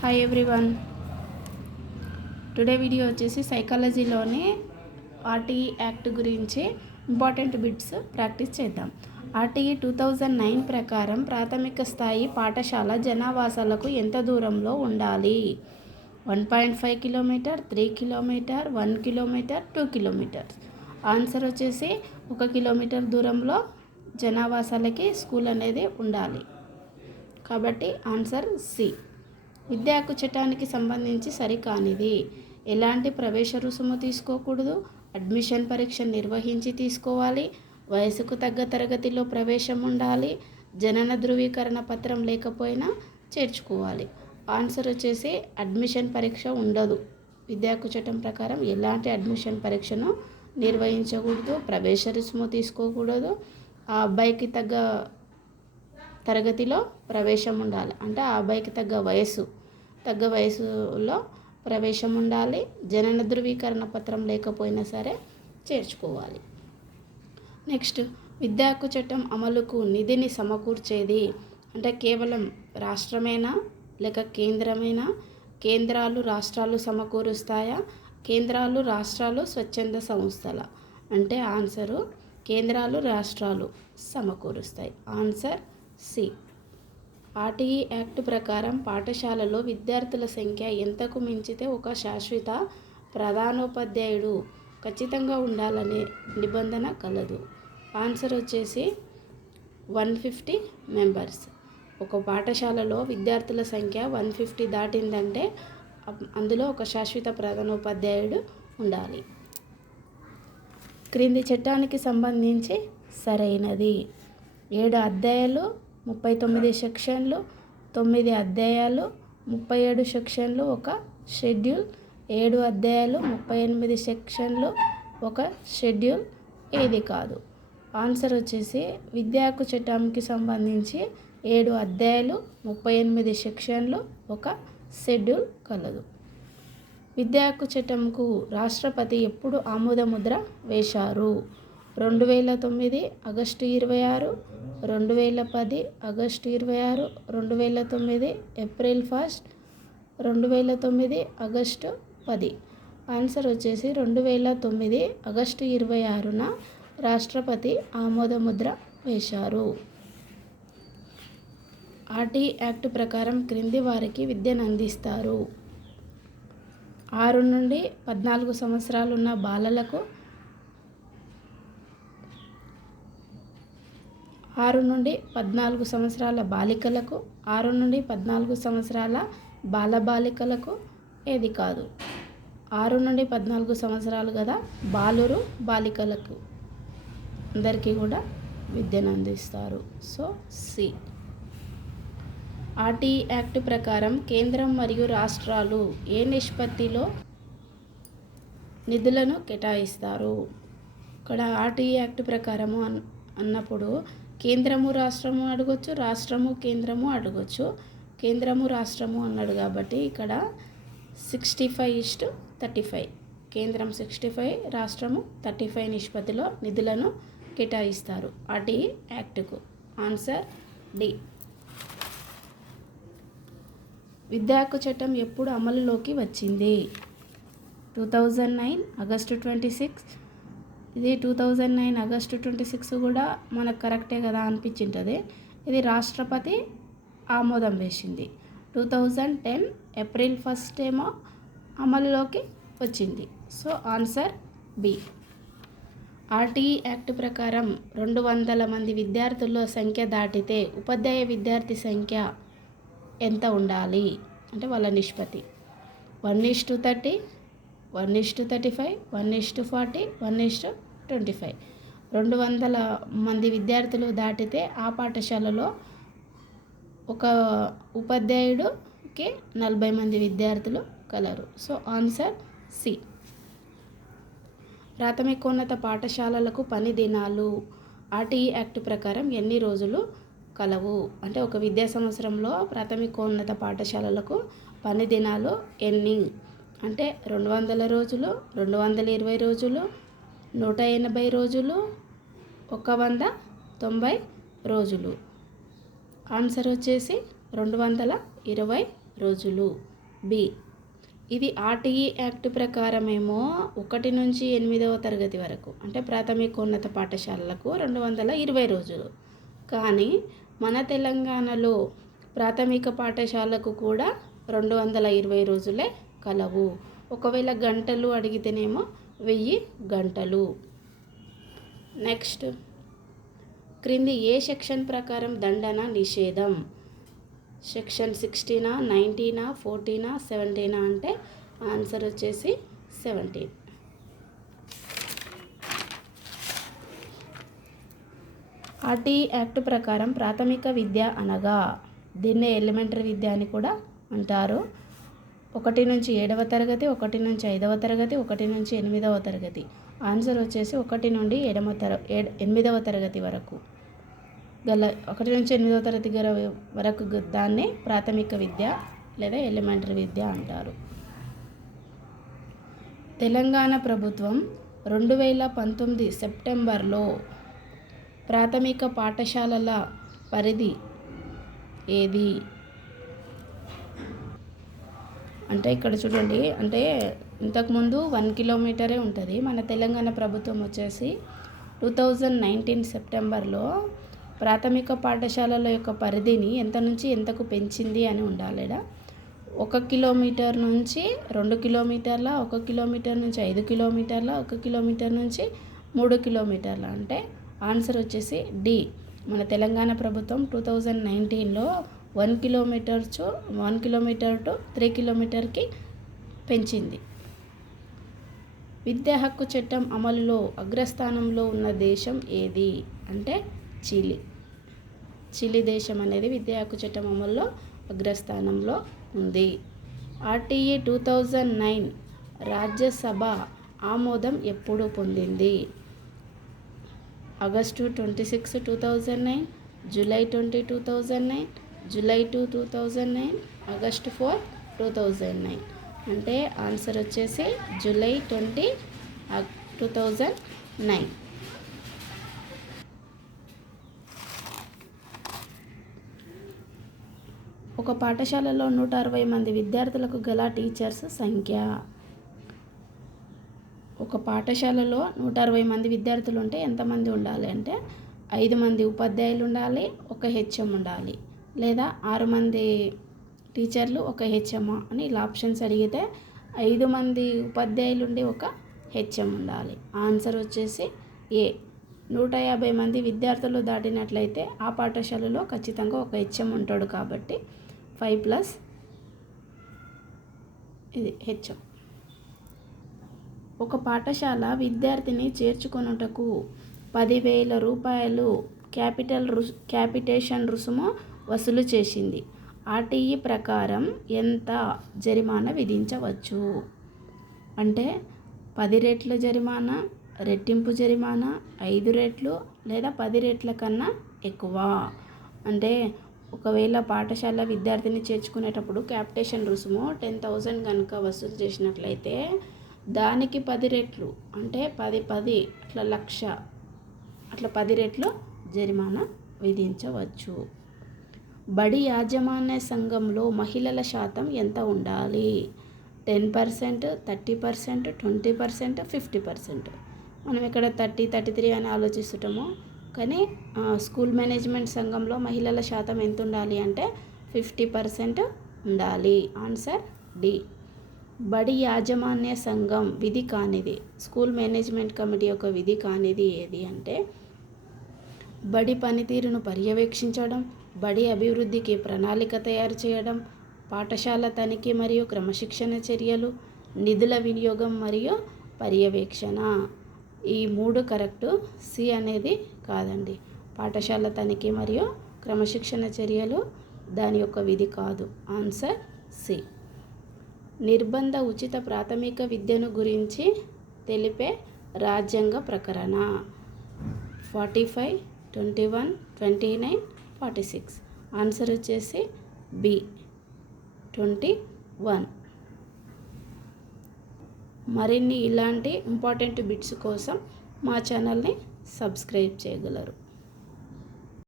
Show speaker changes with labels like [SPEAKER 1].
[SPEAKER 1] Hi everyone today video వచ్చేసి సైకాలజీలోని RTE act గురించి ఇంపార్టెంట్ బిట్స్ ప్రాక్టీస్ చేద్దాం. ఆర్టీఈ టూ థౌజండ్ నైన్ ప్రకారం ప్రాథమిక స్థాయి పాఠశాల జనావాసాలకు ఎంత దూరంలో ఉండాలి? One point five kilometre three kilometre one kilometre two kilometre. Answer వచ్చేసి ఒక కిలోమీటర్ దూరంలో జనావాసాలకి స్కూల్ అనేది ఉండాలి. కాబట్టి ఆన్సర్ సి విద్యా హక్కు చట్టానికి సంబంధించి సరికానిది. ఎలాంటి ప్రవేశ రుసుము తీసుకోకూడదు. అడ్మిషన్ పరీక్ష నిర్వహించి తీసుకోవాలి. వయసుకు తగ్గ తరగతిలో ప్రవేశం ఉండాలి. జనన ధృవీకరణ పత్రం లేకపోయినా చేర్చుకోవాలి. ఆన్సర్ వచ్చేసి అడ్మిషన్ పరీక్ష ఉండదు. విద్యా హక్కు చట్టం ప్రకారం ఎలాంటి అడ్మిషన్ పరీక్షను నిర్వహించకూడదు. ప్రవేశ రుసుము తీసుకోకూడదు. ఆ అబ్బాయికి తగ్గ తరగతిలో ప్రవేశం ఉండాలి. అంటే ఆ అబ్బాయికి తగ్గ వయసు తగ్గ వయసులో ప్రవేశం ఉండాలి. జనన ధృవీకరణ పత్రం లేకపోయినా సరే చేర్చుకోవాలి. నెక్స్ట్ విద్యా హక్కు చట్టం అమలుకు నిధిని సమకూర్చేది. అంటే కేవలం రాష్ట్రమేనా? లేక కేంద్రమేనా? కేంద్రాలు రాష్ట్రాలు సమకూరుస్తాయా? కేంద్రాలు రాష్ట్రాలు స్వచ్ఛంద సంస్థల? అంటే ఆన్సరు కేంద్రాలు రాష్ట్రాలు సమకూరుస్తాయి. Answer C. ఆర్టీఈ యాక్ట్ ప్రకారం పాఠశాలలో విద్యార్థుల సంఖ్య ఎంతకు మించితే ఒక శాశ్వత ప్రధానోపాధ్యాయుడు ఖచ్చితంగా ఉండాలనే నిబంధన కలదు. ఆన్సర్ వచ్చేసి వన్ ఫిఫ్టీ మెంబర్స్. ఒక పాఠశాలలో విద్యార్థుల సంఖ్య వన్ ఫిఫ్టీ దాటిందంటే అందులో ఒక శాశ్వత ప్రధానోపాధ్యాయుడు ఉండాలి. క్రింది చట్టానికి సంబంధించి సరైనది. ఏడు అధ్యాయాలు ముప్పై తొమ్మిది సెక్షన్లు తొమ్మిది అధ్యాయాలు ముప్పై ఏడు సెక్షన్లు ఒక షెడ్యూల్ ఏడు అధ్యాయాలు ముప్పై ఎనిమిది సెక్షన్లు ఒక షెడ్యూల్. ఏది కాదు. ఆన్సర్ వచ్చేసి విద్యాకు చట్టంకి చట్టానికి సంబంధించి ఏడు అధ్యాయాలు ముప్పై ఎనిమిది సెక్షన్లు ఒక షెడ్యూల్ కలదు. విద్యాకు చట్టంకు రాష్ట్రపతి ఎప్పుడు ఆమోదముద్ర వేశారు? రెండు వేల తొమ్మిది ఆగస్టు ఇరవై ఆరు రెండు వేల పది ఆగస్టు ఇరవై ఆరు రెండు వేల తొమ్మిది ఏప్రిల్ ఫస్ట్ రెండు వేల తొమ్మిది ఆగస్టు పది. ఆన్సర్ వచ్చేసి రెండు వేల తొమ్మిది ఆగస్టు ఇరవై ఆరున రాష్ట్రపతి ఆమోదముద్ర వేశారు. ఆర్టీ యాక్ట్ ప్రకారం క్రింది వారికి విద్యను అందిస్తారు. ఆరు నుండి పద్నాలుగు సంవత్సరాలు ఉన్న బాలలకు ఆరు నుండి పద్నాలుగు సంవత్సరాల బాలికలకు ఆరు నుండి పద్నాలుగు సంవత్సరాల బాలబాలికలకు ఏది కాదు. ఆరు నుండి పద్నాలుగు సంవత్సరాలు కదా బాలురు బాలికలకు అందరికీ కూడా విద్యను అందిస్తారు. So C. ఆర్టీ యాక్ట్ ప్రకారం కేంద్రం మరియు రాష్ట్రాలు ఏ నిష్పత్తిలో నిధులను కేటాయిస్తారు? ఇక్కడ ఆర్టీ యాక్ట్ ప్రకారము అన్ అన్నప్పుడు కేంద్రము రాష్ట్రము అడగొచ్చు రాష్ట్రము కేంద్రము అడగొచ్చు. కేంద్రము రాష్ట్రము అన్నాడు కాబట్టి ఇక్కడ sixty five is to thirty five కేంద్రం సిక్స్టీ ఫైవ్ రాష్ట్రము థర్టీ ఫైవ్ నిష్పత్తిలో నిధులను కేటాయిస్తారు. ఆర్టీ యాక్ట్కు. Answer D. విద్యా హక్కు చట్టం ఎప్పుడు అమలులోకి వచ్చింది? Two thousand nine August twenty six ఇది two thousand nine August twenty six కూడా మనకు కరెక్టే కదా అనిపించింటుంది. ఇది రాష్ట్రపతి ఆమోదం వేసింది. Two thousand ten April first ఏమో అమలులోకి వచ్చింది. So answer B RTE act ప్రకారం రెండు వందల మంది విద్యార్థుల సంఖ్య దాటితే ఉపాధ్యాయ విద్యార్థి సంఖ్య ఎంత ఉండాలి? అంటే వాళ్ళ నిష్పత్తి. One is to thirty one is to thirty five one is to forty one is to twenty five. రెండు వందల మంది విద్యార్థులు దాటితే ఆ పాఠశాలలో ఒక ఉపాధ్యాయుడుకి నలభై మంది విద్యార్థులు కలరు. So answer C. ప్రాథమికోన్నత పాఠశాలలకు పని దినాలు ఆర్టీఈ యాక్ట్ ప్రకారం ఎన్ని రోజులు కలవు? అంటే ఒక విద్యా సంవత్సరంలో ప్రాథమికోన్నత పాఠశాలలకు పని దినాలు ఎన్ని? అంటే రెండు వందల రోజులు రెండు వందల ఇరవై రోజులు నూట ఎనభై రోజులు ఒక వంద తొంభై రోజులు. ఆన్సర్ వచ్చేసి రెండు వందల ఇరవై రోజులు. బి ఇది ఆర్టీఈ యాక్ట్ ప్రకారమేమో ఒకటి నుంచి ఎనిమిదవ తరగతి వరకు అంటే ప్రాథమికోన్నత పాఠశాలలకు రెండు వందల ఇరవై రోజులు. కానీ మన తెలంగాణలో ప్రాథమిక పాఠశాలకు కూడా రెండు వందల ఇరవై రోజులే కలవు. ఒకవేళ గంటలు అడిగితేనేమో వెయ్యి గంటలు. నెక్స్ట్. క్రింది ఏ సెక్షన్ ప్రకారం దండన నిషేధం? సెక్షన్ సిక్స్టీనా నైన్టీనా ఫోర్టీనా సెవెంటీనా అంటే ఆన్సర్ వచ్చేసి సెవెంటీన్. ఆర్టీ యాక్ట్ ప్రకారం ప్రాథమిక విద్య అనగా దీన్నే ఎలిమెంటరీ విద్య అని కూడా అంటారు. ఒకటి నుంచి ఏడవ తరగతి ఒకటి నుంచి ఐదవ తరగతి ఒకటి నుంచి ఎనిమిదవ తరగతి. ఆన్సర్ వచ్చేసి ఒకటి నుండి ఎడమ తర ఎనిమిదవ తరగతి వరకు. గల ఒకటి నుంచి ఎనిమిదవ తరగతి గల వరకు దాన్ని ప్రాథమిక విద్య లేదా ఎలిమెంటరీ విద్య అంటారు. తెలంగాణ ప్రభుత్వం రెండు వేల పంతొమ్మిది సెప్టెంబర్లో ప్రాథమిక పాఠశాలల పరిధి ఏది? అంటే ఇక్కడ చూడండి అంటే ఇంతకుముందు వన్ కిలోమీటరే ఉంటుంది. మన తెలంగాణ ప్రభుత్వం వచ్చేసి టూ థౌజండ్ నైన్టీన్ సెప్టెంబర్లో ప్రాథమిక పాఠశాలల యొక్క పరిధిని ఎంత నుంచి ఎంతకు పెంచింది అని ఉండాలిడా ఒక కిలోమీటర్ నుంచి రెండు కిలోమీటర్ల ఒక కిలోమీటర్ నుంచి ఐదు కిలోమీటర్ల ఒక కిలోమీటర్ నుంచి మూడు కిలోమీటర్ల. అంటే ఆన్సర్ వచ్చేసి డి. మన తెలంగాణ ప్రభుత్వం టూ థౌజండ్ నైన్టీన్లో వన్ కిలోమీటర్ చో వన్ కిలోమీటర్ టు త్రీ కిలోమీటర్కి పెంచింది. విద్యా హక్కు చట్టం అమలులో అగ్రస్థానంలో ఉన్న దేశం ఏది? అంటే చిలీ. చిలీ దేశం అనేది విద్యా హక్కు చట్టం అమల్లో అగ్రస్థానంలో ఉంది. RTE two thousand nine Rajya Sabha ఆమోదం ఎప్పుడు పొందింది? August twenty six two thousand nine July twenty two thousand nine July two two thousand nine August four two thousand nine. అంటే ఆన్సర్ వచ్చేసి July twenty two thousand nine. ఒక పాఠశాలలో నూట అరవై మంది విద్యార్థులకు గల టీచర్స్ సంఖ్య. ఒక పాఠశాలలో నూట అరవై మంది విద్యార్థులు ఉంటే ఎంతమంది ఉండాలి అంటే ఐదు మంది ఉపాధ్యాయులు ఉండాలి ఒక హెచ్ఎం ఉండాలి. లేదా ఆరు మంది టీచర్లు ఒక హెచ్ఎంఓ అని ఇలా ఆప్షన్స్ అడిగితే ఐదు మంది ఉపాధ్యాయులు ఉండి ఒక హెచ్ఎం ఉండాలి. ఆన్సర్ వచ్చేసి ఏ. నూట యాభై మంది విద్యార్థులు దాటినట్లయితే ఆ పాఠశాలలో ఖచ్చితంగా ఒక హెచ్ఎం ఉంటాడు కాబట్టి ఫైవ్ ప్లస్ ఇది హెచ్ఎం ఒక పాఠశాల విద్యార్థిని చేర్చుకొనుటకు పదివేల రూపాయలు క్యాపిటల్ రు క్యాపిటేషన్ రుసుము వసూలు చేసింది. ఆర్టీఈ ప్రకారం ఎంత జరిమానా విధించవచ్చు? అంటే పది రెట్ల జరిమానా రెట్టింపు జరిమానా ఐదు రెట్లు లేదా పది రెట్ల కన్నా ఎక్కువ? అంటే ఒకవేళ పాఠశాల విద్యార్థిని చేర్చుకునేటప్పుడు క్యాపిటేషన్ రుసుము టెన్ థౌజండ్ కనుక వసూలు చేసినట్లయితే దానికి పది రెట్లు అంటే పది పది అట్లా లక్ష అట్లా పది రెట్లు జరిమానా విధించవచ్చు. బడి యాజమాన్య సంఘంలో మహిళల శాతం ఎంత ఉండాలి? Ten percent thirty percent twenty percent fifty percent. మనం ఇక్కడ థర్టీ థర్టీ త్రీ అని ఆలోచిస్తుంటాము. కానీ స్కూల్ మేనేజ్మెంట్ సంఘంలో మహిళల శాతం ఎంత ఉండాలి అంటే ఫిఫ్టీ పర్సెంట్ ఉండాలి. Answer D. బడి యాజమాన్య సంఘం విధి కానిది? స్కూల్ మేనేజ్మెంట్ కమిటీ యొక్క విధి కానిది ఏది అంటే బడి పనితీరును పర్యవేక్షించడం బడి అభివృద్ధికి ప్రణాళిక తయారు చేయడం పాఠశాల తనిఖీ మరియు క్రమశిక్షణ చర్యలు నిధుల వినియోగం మరియు పర్యవేక్షణ. ఈ మూడు కరెక్టు? సి అనేది కాదండి. పాఠశాల తనిఖీ మరియు క్రమశిక్షణ చర్యలు దాని యొక్క విధి కాదు. Answer C. నిర్బంధ ఉచిత ప్రాథమిక విద్యను గురించి తెలిపే రాజ్యాంగ ప్రకరణ. Forty five twenty one twenty nine forty six. Answer వచ్చేసి బి. Twenty one. మరిన్ని ఇలాంటి ఇంపార్టెంట్ బిట్స్ కోసం మా ఛానల్ని సబ్స్క్రైబ్ చేయగలరు.